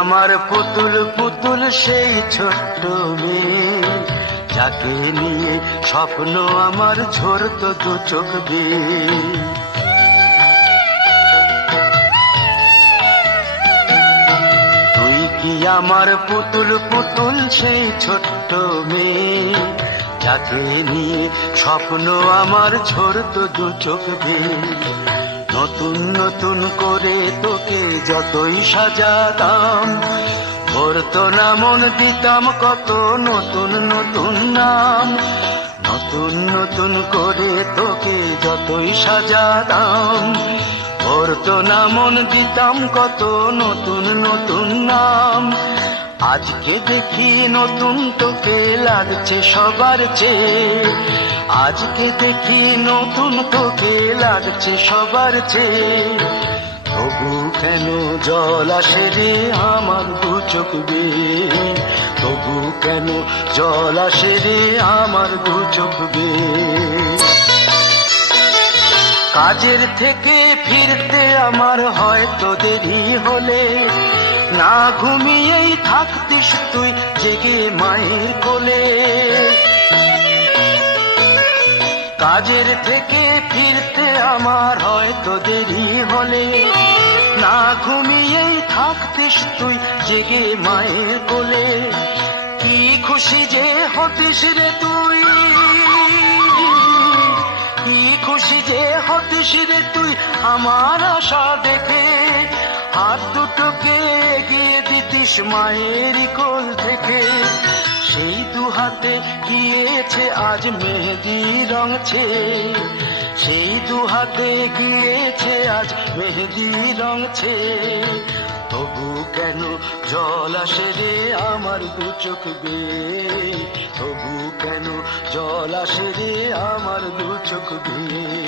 আমার পুতুল পুতুল সেই ছোট্ট মেয়ে, যাকে নিয়ে স্বপ্ন আমার ঝরতো দু চোখ বেয়ে। তুই কি আমার পুতুল পুতুল সেই ছোট্ট মেয়ে, যাকে নিয়ে স্বপ্ন আমার ঝরতো দু চোখ বেয়ে। নতুন নতুন করে তোকে যতই সাজাতাম, ভরতো না মন দিতাম কত নতুন নতুন নাম। নতুন নতুন করে তোকে যতই সাজাতাম, ভরতো না মন দিতাম কত নতুন নতুন নাম। আজকে দেখি নতুন তোকে লাগছে সবার চেয়ে, আজকে দেখি নতুন তোকে লাগছে সবার চেয়ে। তবু কেন জল আসে রে আমার দু চোখ বেয়ে, তবু কেন জল আসে রে আমার দু চোখ বেয়ে। কাজের থেকে ফিরতে আমার হয়তো দেরি হলে, না ঘুমিয়েই থাকতিস তুই জেগে মায়ের কোলে। কাজের থেকে ফিরতে আমার হয়তো দেরি হলে, না ঘুমিয়েই থাকতিস তুই জেগে মায়ের কোলে। কি খুশি যে হতিস রে তুই, কি খুশি যে হতিস রে তুই আমার আশা দেখে। হাত দুটোকে এগিয়ে দিতিস মায়ের কোল থেকে, সেই দু হাতে গিয়েছে আজ মেহেদি রং ছেয়ে। সেই দু হাতে গিয়েছে আজ মেহেদি রং ছেয়ে। তবু কেন জল আসে রে আমার দু চোখ বেয়ে, তবু কেন জল আসে রে আমার দু চোখ বেয়ে।